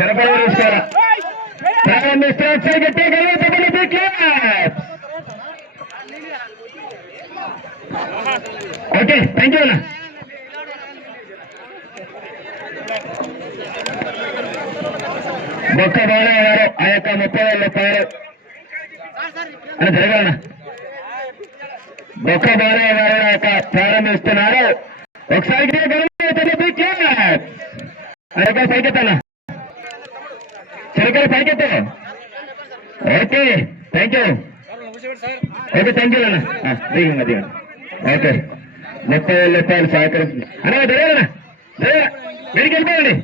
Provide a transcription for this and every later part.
చిరపడి వేసుకోరా ప్రారంభిస్తే వచ్చాయి గట్టి గెలుగుతుంది big claps okay thank you అన్న బొక్క బాలయ్య గారు ఆ యొక్క ముప్పై వేల రూపాయలు అని జరగాలన్న బొక్క బాలయ్య గారు ఆ యొక్క ప్రారంభిస్తున్నారు ఒకసారి గెలుగుతుంది బిగ్ సరికారు అరకాయ okay thank you okay thank you అన్న ఆ, దిగండి దిగండి ఓకే. ముప్పై వేల రూపాయలు సహకరిస్తుంది అన్న జరగదన్నా జరగ మీరికి వెళ్ళిపోయండి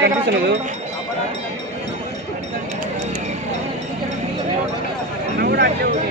కనిపిస్తున్నది కూడా అట్లే ఉంది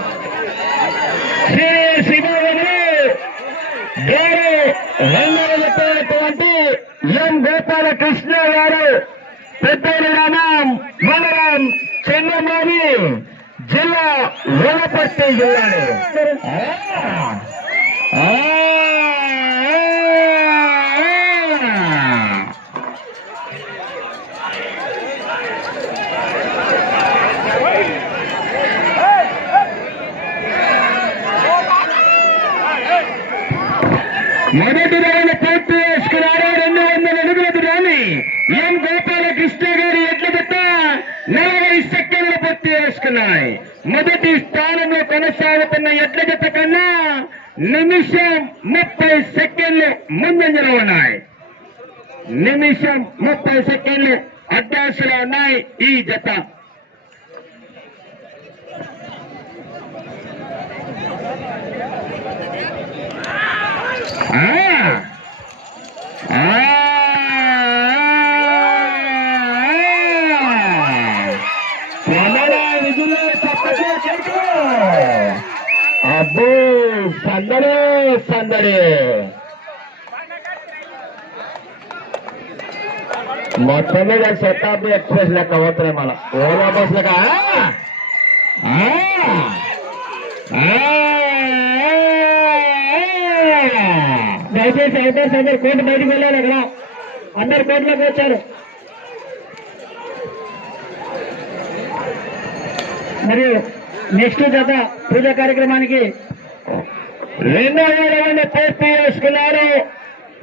శ్రీ శ్రీబాబు గారు రెండు చెప్పినటువంటి ఎం గోపాలకృష్ణ గారు పెద్దల గ్రామం మండలం చెన్నమూరి జిల్లా వనపర్తి జిల్లాలో ఆ, ఆ, ఆ. మొదటి రౌండ్ పూర్తి చేసుకున్నారు రెండు వందల అడుగుల దూరాన్ని ఎం గోపాలకృష్ణ గారి ఎట్ల పెట్ట నలభై సెకండ్లు పూర్తి చేసుకున్నాయి. మొదటి స్థానంలో కొనసాగుతున్న ఎట్ల జత కన్నా నిమిషం ముప్పై సెకండ్లు ముందంజలో ఉన్నాయి. నిమిషం ముప్పై సెకండ్లు అడ్డాసులో ఉన్నాయి ఈ జత ఆ ఆ కెమెరా విధుల్లో తప్పకే చెట్టు అబ్బో సందడే సందడే మొత్తం మీద శతాబ్ది ఎక్స్ప్రెస్ లెక్క పోతున్నాయి మన ఓలా బస్ లెక్క ఆ! ఆ! దయచేసి అవకాశం అందరు కోర్టు బయటకు వెళ్ళాలి అక్కడ. అందరు కోర్టులోకి వచ్చారు. మరియు నెక్స్ట్ జత పూజ కార్యక్రమానికి రెండో రౌండ్ పూర్తి చేసుకున్నారు.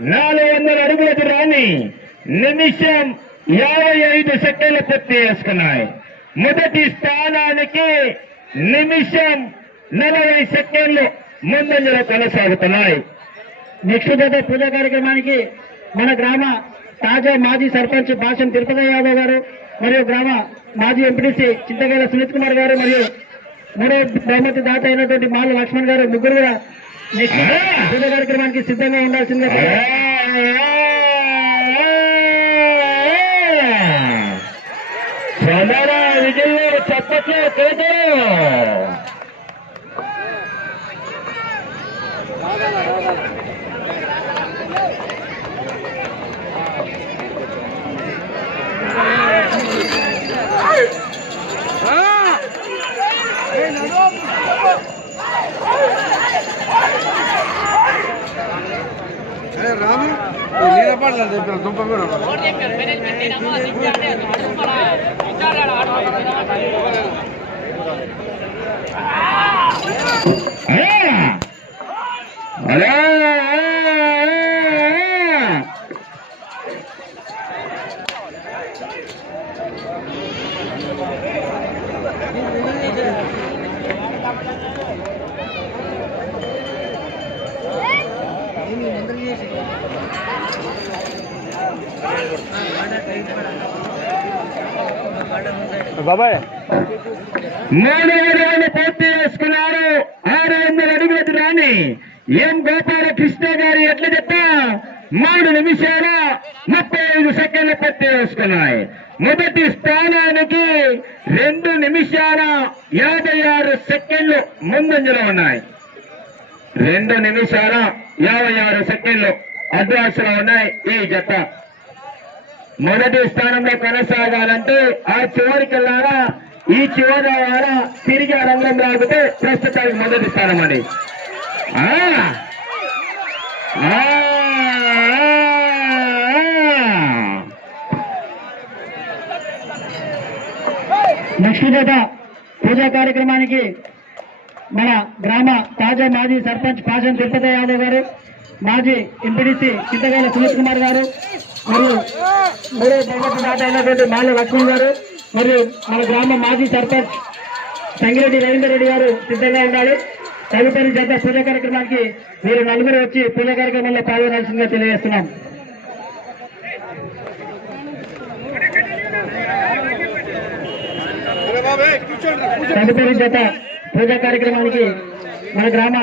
నాలుగు వందల అడుగుల దూరాన్ని నిమిషం యాభై ఐదు సెకండ్లు పూర్తి చేసుకున్నాయి. మొదటి స్థానానికి నిమిషం నలభై సెకండ్లు ముందంజలో కొనసాగుతున్నాయి. నెక్స్ట్ పూజ కార్యక్రమానికి మన గ్రామ తాజా మాజీ సర్పంచ్ భాషం తిరుపతి యాదవ్ గారు మరియు గ్రామ మాజీ ఎంపీటీసీ చింతగాల సునీత్ కుమార్ గారు మరియు మరో బహుమతి దాత అయినటువంటి మాల లక్ష్మణ్ గారు ముగ్గురు కూడా నెక్స్ట్ పూజ కార్యక్రమానికి సిద్ధంగా ఉండాల్సిందే విజయవాడ చప్పట్లో కేటారు అరే రాము నీళ్ళ పడలేదు చెప్పిన దుంప కూడా బాబాయ్. మూడవ రౌండ్ పూర్తి చేసుకున్నారు. ఆరు వందల అడుగుల దూరాన్ని ఎం గోపాలకృష్ణ గారి ఎట్ల చెప్ప మూడు నిమిషాల ముప్పై ఐదు సెకండ్లు పూర్తి చేసుకున్నాయి. మొదటి స్థానానికి రెండు నిమిషాల యాభై ఆరు సెకండ్లు ముందంజలో ఉన్నాయి. రెండు నిమిషాల యాభై ఆరు సెకండ్లు అడ్వాన్స్లో ఉన్నాయి ఈ జత. మొదటి స్థానంలో కొనసాగాలంటే ఆ చివరికి ఈ చివరి ద్వారా తిరిగి ఆ రంగం రాకపోతే ప్రస్తుతానికి మొదటి స్థానం అండి ఆ! నెక్స్ట్ పూజా కార్యక్రమానికి మన గ్రామ తాజా మాజీ సర్పంచ్ పాజన్ తిరుపతి యాదవ్ గారు మాజీ ఎంపీడీసీ చింతగాల సునీల్ కుమార్ గారు మరియు మూడో తరగతి దాట అయినటువంటి మాల లక్ష్మణ్ గారు మరియు మన గ్రామ మాజీ సర్పంచ్ సంగిరెడ్డి రవీందర్ రెడ్డి గారు సిద్ధంగా ఉండాలి. తదుపరి జత పూజ కార్యక్రమానికి మీరు నలుగురు వచ్చి పూజ కార్యక్రమంలో పాల్గొనాల్సిందిగా తెలియజేస్తున్నాం. తదుపరి జత పూజా కార్యక్రమానికి మన గ్రామ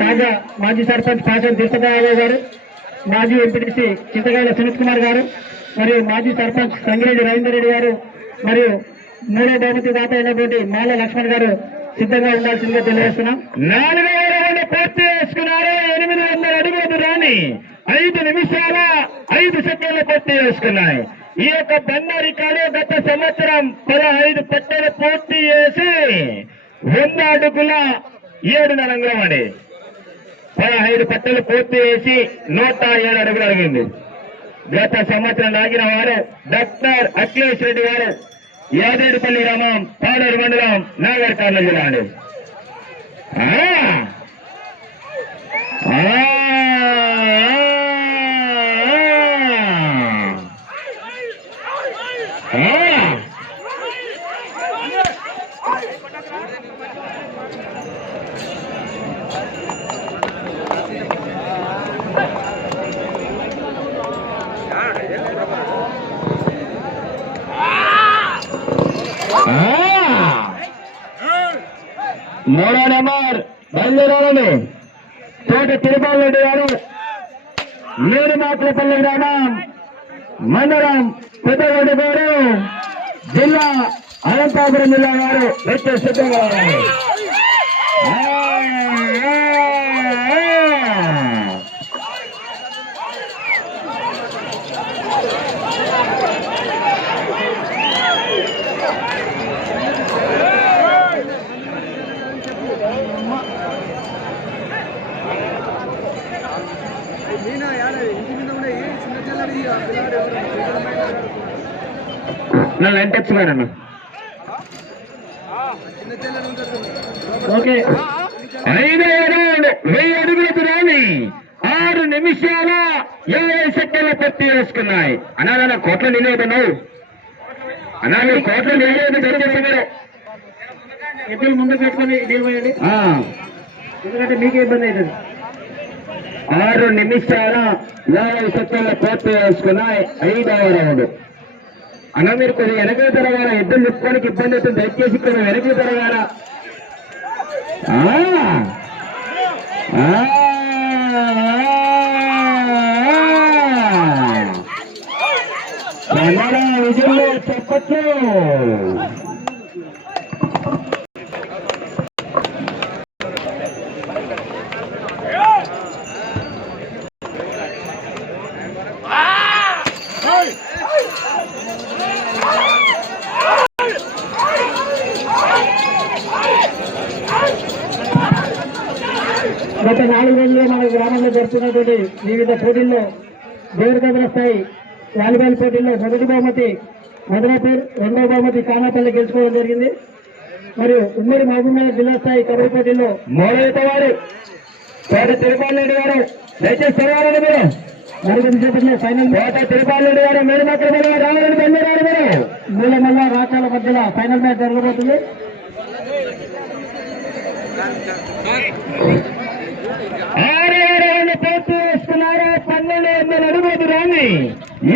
తాజా మాజీ సర్పంచ్ పాసం తీర్థయాదవ్ గారు మాజీ ఎంపీటీసీ చింతగాయల సునీత్ కుమార్ గారు మరియు మాజీ సర్పంచ్ సంగిరెడ్డి రవీందర్ రెడ్డి గారు మరియు మూడో బహుమతి దాత అయినటువంటి మాల లక్ష్మణ్ గారు సిద్ధంగా ఉండాల్సిందిగా తెలియజేస్తున్నాం. నాలుగవ రౌండ్ పూర్తి చేసుకున్నారు. ఎనిమిది వందల అడుగులు రాని ఐదు నిమిషాల ఐదు సెకండ్లు పూర్తి చేసుకున్నాయి. ఈ యొక్క బండ రికార్డు గత సంవత్సరం పదహైదు పట్టలు పూర్తి చేసి వంద అడుగుల ఏడున్నర అంగుళం అండి పదహైదు పట్టలు పూర్తి చేసి నూట ఏడు అడుగులు అడిగింది. గత సంవత్సరం లాగిన వారు డాక్టర్ అఖిలేష్ రెడ్డి గారు యాదేడుపల్లి గ్రామం పాడేరు మండలం నాగర్ కర్నూలు జిల్లా అండి. నన్ను ఉంటుంది ఓకే వెయ్యి అడుగుల దూరాన్ని ఆరు నిమిషాల యాభై సెకండ్ల పూర్తి చేసుకున్నాయి. అనాలన్న కోట్ల నిలబడినావు అన్నా మీరు కోట్ల నిలబడి జరిగేస్తున్నారు ఎద్దులు ముందు పెట్టుకొని నిలబడండి ఎందుకంటే మీకే ఇబ్బంది అవుతుంది. ఆరు నిమిషాల యాభై సెకండ్ల పూర్తి చేసుకున్నాయి. ఐదవ రౌండ్. అలా మీరు కొద్దిగా వెనక తరగాల యుద్ధం నిప్పుకోనికి ఇబ్బంది అవుతుంది దయచేసి ఇక్కడ వెనక తరగాల విజయంలో చెప్పచ్చు గత నాలుగు రోజులుగా మన గ్రామంలో జరుపుతున్నటువంటి వివిధ పోటీల్లో దేవరగద్ర స్థాయి వాలీబాల్ పోటీల్లో మొదటి బహుమతి మదనాపూర్ రెండవ బహుమతి కామాపల్లి గెలుచుకోవడం జరిగింది. మరియు ఉమ్మడి మహబూబ్నగర్ జిల్లా స్థాయి కబడ్డీ పోటీల్లో మూడవ వారు పేద తిరుపాలరెడ్డి గారు దయచేసి తెరవాలండి మీరు. మరికొద్ది సేపట్లో ఫైనల్ తోట తిరుపాలరెడ్డి గారు మీరు మాత్రమే రావాలని బయలుదేరారు మీరు. మూలమల్ల రాష్ట్రాల మధ్యలో ఫైనల్ మ్యాచ్ జరగబోతుంది. ఆరు రౌండ్ పూర్తి చేసుకున్నారు పన్నెండు వందల అడుగుల రాని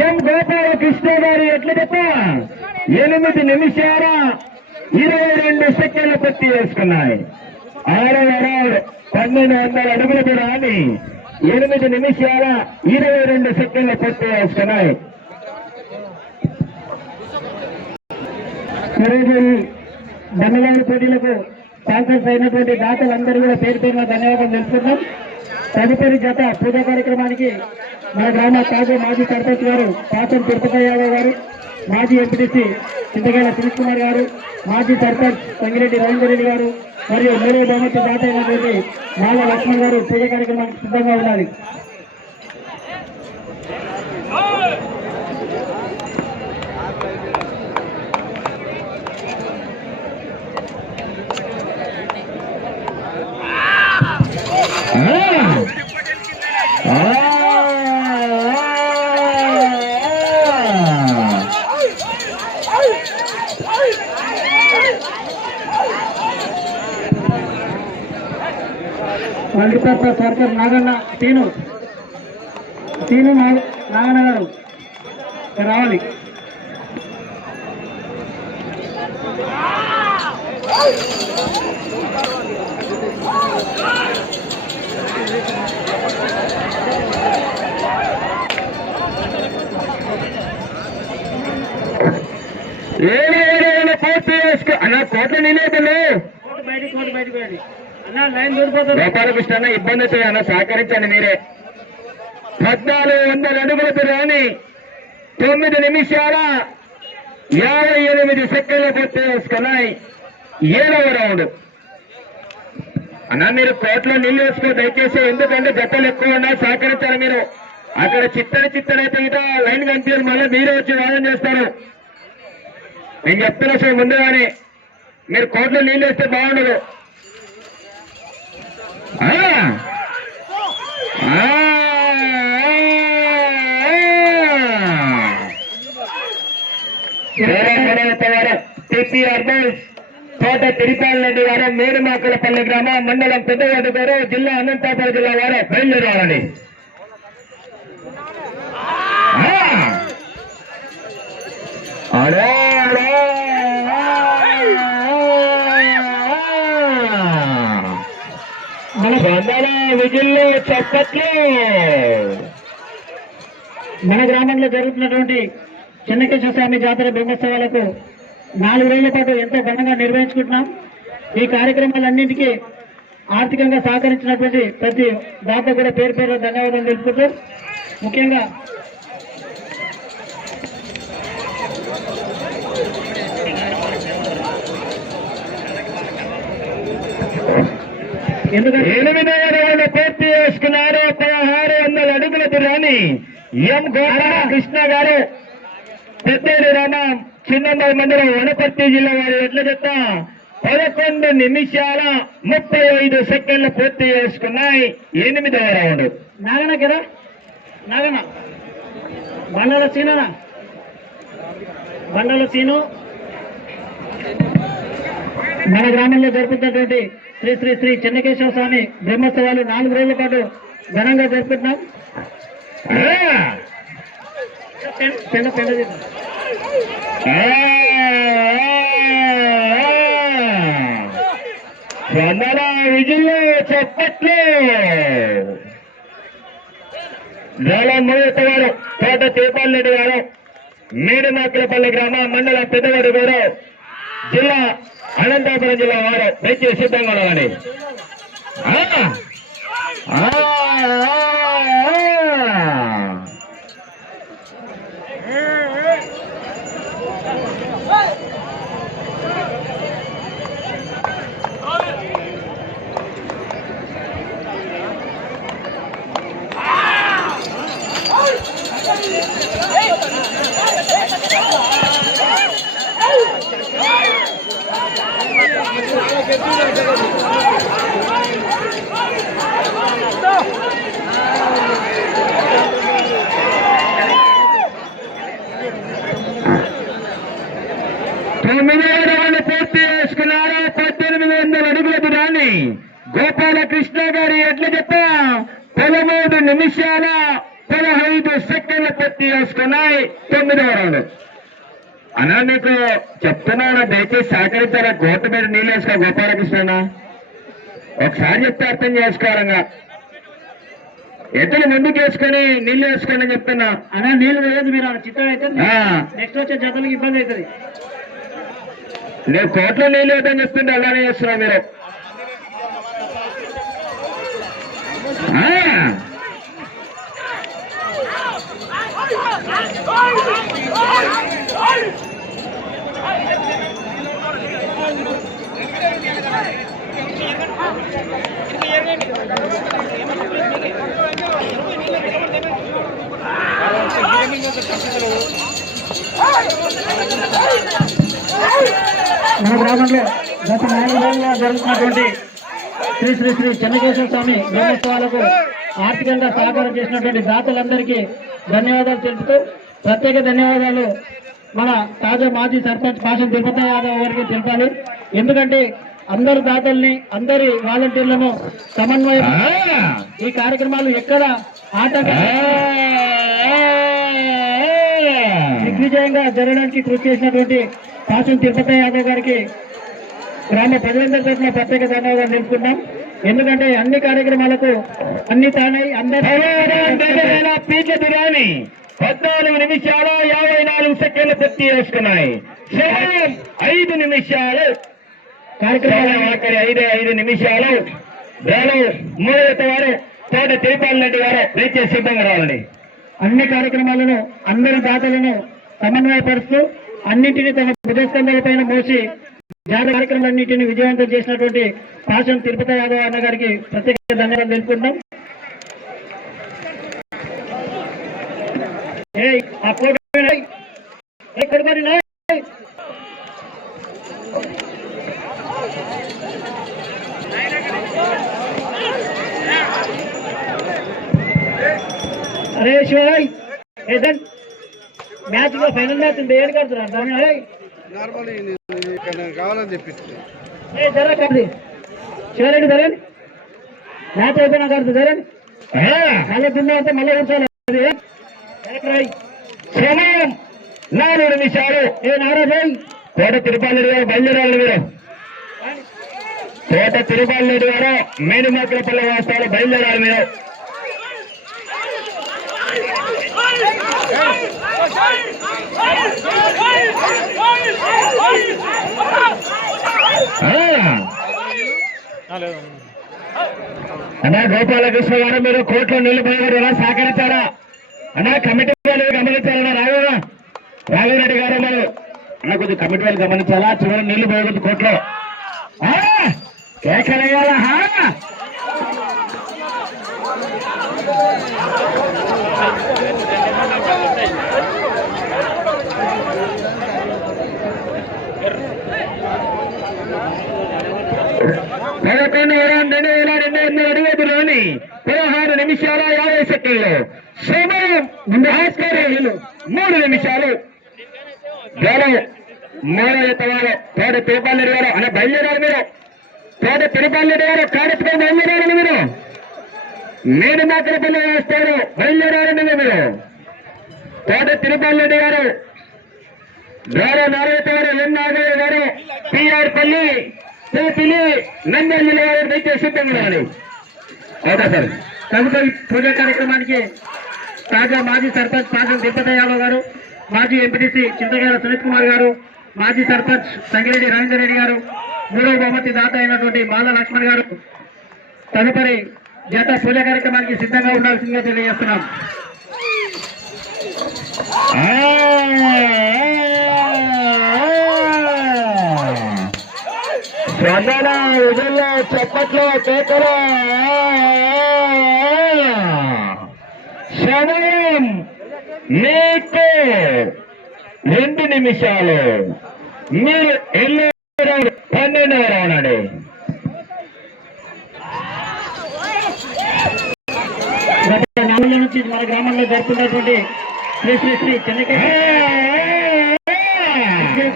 ఎం గోపాల కృష్ణ గారు ఎట్ల చెప్ప? ఎనిమిది నిమిషాల ఇరవై రెండు సెకండ్లు పూర్తి చేసుకున్నాయి ఆరవ రౌండ్ పన్నెండు వందల అడుగులకు రాని ఎనిమిది నిమిషాల ఇరవై రెండు సెకండ్లు పూర్తి చేసుకున్నాయి ఈరోజు పోటీలకు స్పాన్సర్స్ అయినటువంటి దాతలందరూ కూడా పేరు పేరున ధన్యవాదాలు తెలుపుతున్నాం తదుపరి జత పూజా కార్యక్రమానికి మన గ్రామ తాజా మాజీ సర్పంచ్ గారు పాతం తిరుపతి యాదవ్ గారు మాజీ ఎంపీటీసీ చింతగాల సునీష్ కుమార్ గారు మాజీ సర్పంచ్ సంగిరెడ్డి రవీందర్ రెడ్డి గారు మరియు మూడో బహుమతి దాత అయినటువంటి మాల లక్ష్మణ్ గారు పూజ కార్యక్రమానికి సిద్ధంగా ఉండాలి మల్లిపేట నాగన్న తీను. తీను నాగన్న గారు రావాలి. ఏమి పూర్తి చేసుకో అన్న కోట్ల నిలేదలే బయటికి కోటు పోయండి లైన్ గోపాలకృష్ణ ఇబ్బంది అవుతుంది అన్న సహకరించండి మీరే. పద్నాలుగు వందల అడుగులకు రాని తొమ్మిది నిమిషాల యాభై ఎనిమిది సెకండ్ల పూర్తి చేసుకున్నాయి ఏడవ రౌండ్. అన్న మీరు కోట్లో నీళ్ళు వేసుకో దయచేసి ఎందుకంటే గట్టలు ఎక్కువ ఉన్నాయి సహకరించాలి మీరు. అక్కడ చిత్తడి చిత్తడైతే ఇట లైన్ కనిపించారు మళ్ళీ మీరే వచ్చి వాదన చేస్తారు. నేను చెప్తున్నా సార్ ముందుగానే. మీరు కోట్లో నీళ్ళు వేస్తే బాగుండదు. ఆ! ఆ! తెలంగాణ టిపి అర్బన్స్ తోట తిరుపాల రెడ్డి గారు మేరుమాకులపల్లి గ్రామ మండలం పెద్దవాడు గారు జిల్లా అనంతపురం విజిల్లు చప్పట్లు మన గ్రామంలో జరుగుతున్నటువంటి చిన్నకేశ్వర స్వామి జాతర బ్రహ్మోత్సవాలకు నాలుగు రోజుల పాటు ఎంతో ఘనంగా నిర్వహించుకుంటున్నాం. ఈ కార్యక్రమాలన్నింటికీ ఆర్థికంగా సహకరించినటువంటి ప్రతి దాత కూడా పేరు పేరు ధన్యవాదాలు తెలుపుకుంటూ ముఖ్యంగా రౌండ్ పూర్తి చేసుకున్నారు. పదహారు వందల అడుగుల దూరాన్ని ఎం. గోపాల కృష్ణ గారు పెద్దూరు రామం చిన్నమ్మాయి మండలం వనపర్తి జిల్లా వారి ఎట్ల చెత్త పదకొండు నిమిషాల ముప్పై ఐదు సెకండ్లు పూర్తి చేసుకున్నాయి. ఎనిమిదవ రౌండ్. నాగన కదా? నాగన బండాల సీననా బండాల సీను. మన గ్రామంలో జరుపుతున్నటువంటి శ్రీ శ్రీ శ్రీ చెన్నకేశ్వర స్వామి బ్రహ్మోత్సవాలు నాలుగు రోజుల పాటు ఘనంగా జరుపుకుంటున్నాం ఆ! పెండ పెండ చెప్పట్లు దళం మూతవారు తోట తీపాలరెడ్డి గారు మేడుమాకులపల్లి గ్రామ మండల పెద్దవారి గారు జిల్లా అనంతపురం జిల్లా వారు దయచేసి సిద్ధంగా ఉండాలని ఆ! ఆ! ఆ! తొమ్మిది రౌండ్ పూర్తి చేసుకున్నారు పద్దెనిమిది వందల అడుగుల దూరాన్ని గోపాలకృష్ణ గారి ఎట్లా చెప్పా పదమూడు చేసుకున్నాయి తొమ్మిదవ రౌండ్ అన్నా నీకు చెప్తున్నాను దయచేసి సహకరించారా గోట మీద నీళ్ళు వేసుకో గోపాలకృష్ణ ఒకసారి చెప్తే అర్థం చేసుకోవాలంగా. ఎద్దులు ముందుకు వేసుకొని నీళ్ళు వేసుకోండి అని చెప్తున్నా. అలా నీళ్ళు వేయదు మీరు చిత్రం అయితే నెక్స్ట్ వచ్చే జతలకు ఇబ్బంది అవుతుంది. నేను కోట్లో నీళ్ళు వేద్దని చెప్తుంటే అలానే చేస్తున్నా మీరు. మన గ్రామంలో గత నాలుగు జరుగుతున్నటువంటి శ్రీ శ్రీ శ్రీ చెన్నకేశ్వర స్వామి బ్రహ్మోత్సవాలకు ఆర్థికంగా సహకారం చేసినటువంటి దాతలందరికీ ధన్యవాదాలు తెలుపుతూ ప్రత్యేక ధన్యవాదాలు. మన తాజా మాజీ సర్పంచ్ పాషం తిరుపతి యాదవ్ గారికి తెలపాలి ఎందుకంటే అందరు దాతల్ని అందరి వాలంటీర్లను సమన్వయం ఈ కార్యక్రమాలు ఎక్కడ ఆటంకం దిగ్విజయంగా జరగడానికి కృషి చేసినటువంటి పాసం తిరుపతి యాదవ్ గారికి గ్రామ ప్రజలందరి తరఫున ప్రత్యేక ధన్యవాదాలు తెలుపుకుంటాం ఎందుకంటే అన్ని కార్యక్రమాలకు అన్ని తానై అందరూ పీచ బిర్యానీ. పద్నాలుగు నిమిషాల యాభై నాలుగు సెకండ్లు పూర్తి చేసుకున్నాయి. సమయం ఐదు నిమిషాలు. కార్యక్రమాలు ఆఖరి ఐదు ఐదు నిమిషాలు. వేలు మూడవ వారు తోట తిరుపాల రెడ్డి గారు దయచేసి సిద్ధంగా రావాలి అన్ని కార్యక్రమాలను అందరి దాతలను సమన్వయపరుస్తూ అన్నింటినీ తమ భుజస్కంధాలపైన మోసి జాతర కార్యక్రమాలన్నింటినీ విజయవంతం చేసినటువంటి పాశం తిరుపతి యాదవ్ అన్న గారికి ప్రత్యేక ధన్యవాదాలు తెలుపుకుంటాం అరే శివాయ్ ఏదన్ మ్యాచ్లో ఫైనల్ మ్యాచ్ ఉంది ఏడు కడుతున్నారు? దాని ఏయ్, నార్మల్ కావాలని తెప్పిస్తుంది ఏ జరా కడుది శివరెడ్డి ధరని? మ్యాచ్ అయిపోయినా కడుతుంది ధరని? మళ్ళీ తిన్న అయితే మళ్ళీ కూర్చోవాలి. సమయం నాలుగు నిమిషాలు. ఏ నారాజ్ కోట తిరుపతి గారు బయలుదేరాలి మీరు. కోట తిరుపతి రెడ్డి గారు మేడిమాకులపల్లి వాస్తాలు బయలుదేరాలి మీరు. అన్నా గోపాలకృష్ణ గారు మీరు కోర్టులో నిలబడి ఎలా సహకరించారా? అన్నా కమిటీ వాళ్ళు గమనించాలన్నా రాఘవరా రాఘవరెడ్డి గారు మరి అన్న కొద్దిగా కమిటీ వాళ్ళు గమనించాలా? చివరి నీళ్ళు పోయకూడదు కోట్లో. ఆ! కేకలేయాలా పదకొండు వేల రెండు వేల రెండు వందల అడుగులోని పదహారు నిమిషాల యాభై సెకండ్లు. సమయం భాస్కర్ మూడు నిమిషాలు. వేలం మూడో ఎత్తవారు తోట తిరుపల్లి గారు అనే బయలుదేరారు మీరు. పేద తిరుపల్లి గారు కార్యక్రమం బయలుదేరారండి మీరు. నేను మాత్రం పిల్లలు వేస్తారు బయలుదేరారండి మీరు. పేద తిరుపల్లి గారు. గారు నారాయణ గారు ఎన్ గారు పిఆర్ పల్లి తిరుపతి నందల్లి గారు దయచేసి సిద్ధంగా రావాలి అవునా సార్. తదుపరి పూజా కార్యక్రమానికి తాజా మాజీ సర్పంచ్ పాసం తిరుపతి యాదవ్ గారు మాజీ ఎంపీటీసీ చింతగాల సునీత్ కుమార్ గారు మాజీ సర్పంచ్ సంగిరెడ్డి రవీందర్ రెడ్డి గారు మూడవ బహుమతి దాత అయినటువంటి మాల లక్ష్మణ్ గారు. తదుపరి జత పూజ కార్యక్రమానికి సిద్ధంగా ఉండాల్సిందిగా తెలియజేస్తున్నాం. స్పందన విధుల్లో చప్పట్లో కేకలు సమయం మీకు రెండు నిమిషాలు. మీరు ఎల్లు గత నాలుగు నుంచి మన గ్రామంలో జరుపుకున్నటువంటి శ్రీ శ్రీ శ్రీ చెన్నకేశ్వర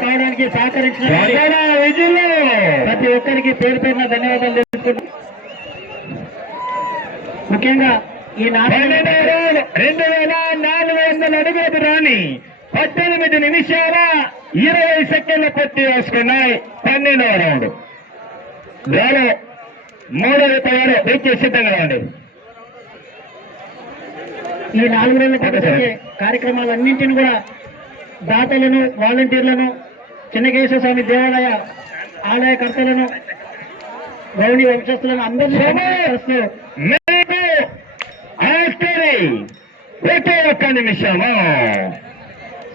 కావడానికి సహకరించిన ప్రతి ఒక్కరికి పేరు పేరున ధన్యవాదాలు తెలుపుకుంటున్నాం ముఖ్యంగా ఈ పన్నెండవ రౌండ్ వేల నాలుగు వందల అడుగులకు రాని పద్దెనిమిది నిమిషాల ఇరవై సెకండ్ల పూర్తి చేసుకున్నాయి. పన్నెండవ రౌండ్. వేరే మూడవ తయారు. వెయిట్ సిద్ధంగా ఉండి ఈ నాలుగు నెలల పాటు జరిగే కార్యక్రమాలన్నింటిని కూడా దాతలను వాలంటీర్లను చిన్నకేశ్వర స్వామి దేవాలయ ఆలయకర్తలను గౌని వంశస్థులను అందరినీ ఒకే ఒక్క నిమిషము.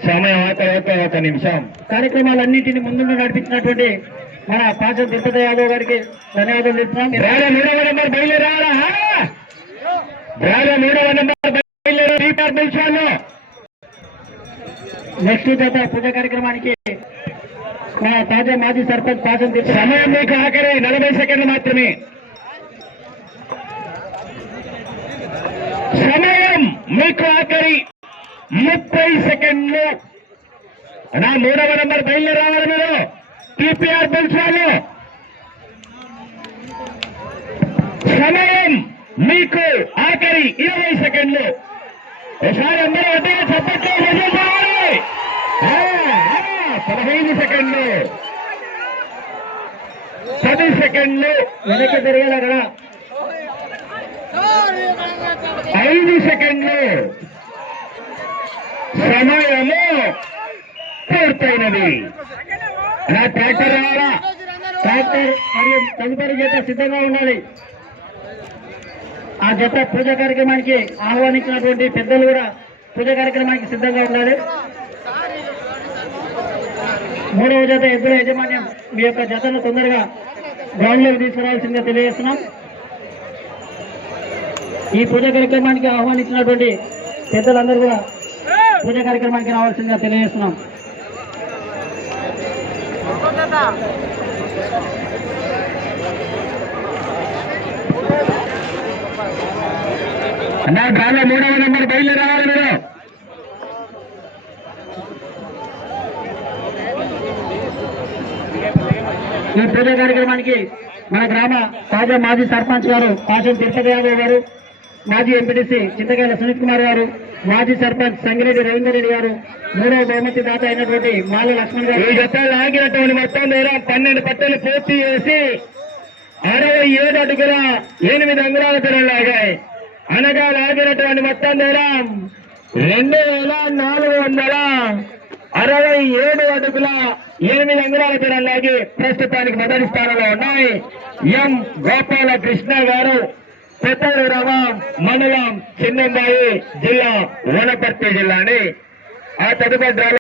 సమయం ఒకే ఒకే నిమిషం. కార్యక్రమాలన్నింటినీ ముందుండి నడిపించినటువంటి మన పాచం తిరుపతి యాదవ్ గారికి ధన్యవాదాలు చెప్తున్నాం మూడవ నెంబర్ బయలుదేరాలా వేరే మూడవ నెంబర్ బయలుదేరా రీపార్ పిలిచాను నెక్స్ట్ జత పూజ కార్యక్రమానికి మన తాజా మాజీ సర్పంచ్ పాచం సమయం మీకు ఆఖరి నలభై సెకండ్లు మాత్రమే. సమయం మీకు ఆఖరి ముప్పై సెకండ్లు. నా మూడవ నెంబర్ బయలుదేరావాలి మీరు. టీపీఆర్ పిలిచాను సమయం మీకు ఆఖరి ఇరవై సెకండ్లు. ఒకసారి అందరూ వద్దగా చప్పట్లు పదహైదు సెకండ్లు. పది సెకండ్లు. వెనక్కి తిరిగేలా ఐదు సెకండ్లు. సమయము పూర్తయినది. నా ట్రాక్టర్ రావాలా? ట్రాక్టర్ మరియు తదుపరి జత సిద్ధంగా ఉండాలి. ఆ జత పూజ కార్యక్రమానికి ఆహ్వానించినటువంటి పెద్దలు కూడా పూజ కార్యక్రమానికి సిద్ధంగా ఉండాలి. మూడవ జత ఎద్దుల యాజమాన్యం మీ యొక్క జతను తొందరగా గ్రౌండ్లోకి తీసుకురావాల్సిందిగా తెలియజేస్తున్నాం. ఈ పూజ కార్యక్రమానికి ఆహ్వానించినటువంటి పెద్దలందరూ కూడా పూజ కార్యక్రమానికి రావాల్సిందిగా తెలియజేస్తున్నాం. నా గాలి మూడవ నెంబర్ బయలుదేరావాలి మీరు. ఈ పూజ కార్యక్రమానికి మన గ్రామ తాజా మాజీ సర్పంచ్ గారు పాశం తిరుపతి యాదవ్ గారు మాజీ ఎంపీటీసీ చింతకాయల సునీత్ కుమార్ గారు మాజీ సర్పంచ్ సంగిరెడ్డి రవీందర్ రెడ్డి గారు మూడవ బహుమతి దాత అయినటువంటి మాల లక్ష్మణ్ గారు. ఈ జత ఆగినటువంటి మొత్తం ద్వారా పన్నెండు పట్టలు పూర్తి చేసి అరవై ఏడు అడుగుల ఎనిమిది అంగుళాల దూరం లాగాయి. అనగా లాగినటువంటి మొత్తం ద్వారా రెండు వేల నాలుగు వందల అరవై ఏడు అడుగుల ఎనిమిది అంగుళాల దూరం లాగి ప్రస్తుతానికి మొదటి స్థానంలో ఉన్నాయి. ఎం. గోపాల కృష్ణ గారు పెద్దలు రవ మండలం చిన్నంబాయి జిల్లా వనపర్తి జిల్లా అని ఆ తదుపరి